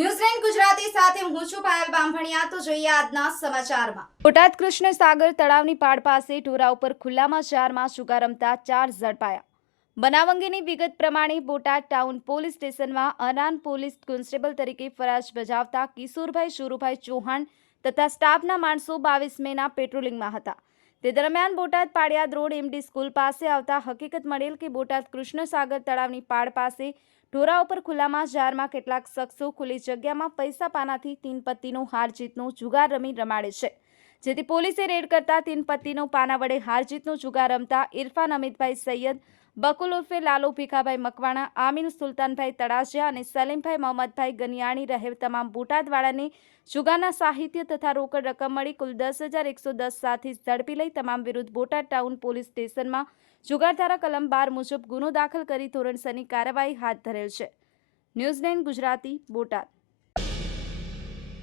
ન્યૂઝલેન્ડ ગુજરાતી સાથે હું છું પાયલ બામભણિયા। તો જોઈએ આજના સમાચારમાં। બોટાદ કૃષ્ણ સાગર તળાવની પાડ પાસે ઢોરા ઉપર ખુલ્લામાં જારમાં જુગાર રમતા 4 ઝડપાયા। બનાવ અંગેની વિગત પ્રમાણે બોટાદ ટાઉન પોલીસ સ્ટેશનમાં અનાન પોલીસ કોન્સ્ટેબલ તરીકે ફરજ બજાવતા કિશોરભાઈ શુરુભાઈ ચૌહાણ તથા સ્ટાફના માણસો 22 મેના પેટ્રોલિંગમાં હતા। તે દરમિયાન બોટાદ પાડિયાદ રોડ એમડી સ્કૂલ પાસે આવતા હકીકત મળેલ કે બોટાદ કૃષ્ણ સાગર તળાવની પાડ પાસે ઢોરા ઉપર ખુલ્લામાં જારમાં કેટલાક શખ્સો ખુલ્લી જગ્યામાં પૈસા પાનાથી 3 પત્તીનો હાર જીતનો જુગાર રમાડે છે, જેથી પોલીસે રેડ કરતા 3 પત્તીનો પાના વડે હાર જીતનો જુગાર રમતા ઇરફાન અમિતભાઈ સૈયદ, બકુલ ઉર્ફે લાલો ભીખાભાઈ મકવાણા, આમીન સુલતાનભાઈ તળાજિયા અને સલીમભાઈ મોહમ્મદભાઈ ગનિયાણી રહે તમામ બોટાદવાળાને જુગારના સાહિત્ય તથા રોકડ રકમ મળી કુલ 10,110 સાથે ઝડપી લઈ તમામ વિરુદ્ધ બોટાદ ટાઉન પોલીસ સ્ટેશનમાં જુગાર ધારા કલમ 12 મુજબ ગુનો દાખલ કરી ધોરણસરની કાર્યવાહી હાથ ધરેલ છે। ન્યૂઝલેન્ડ ગુજરાતી બોટાદ।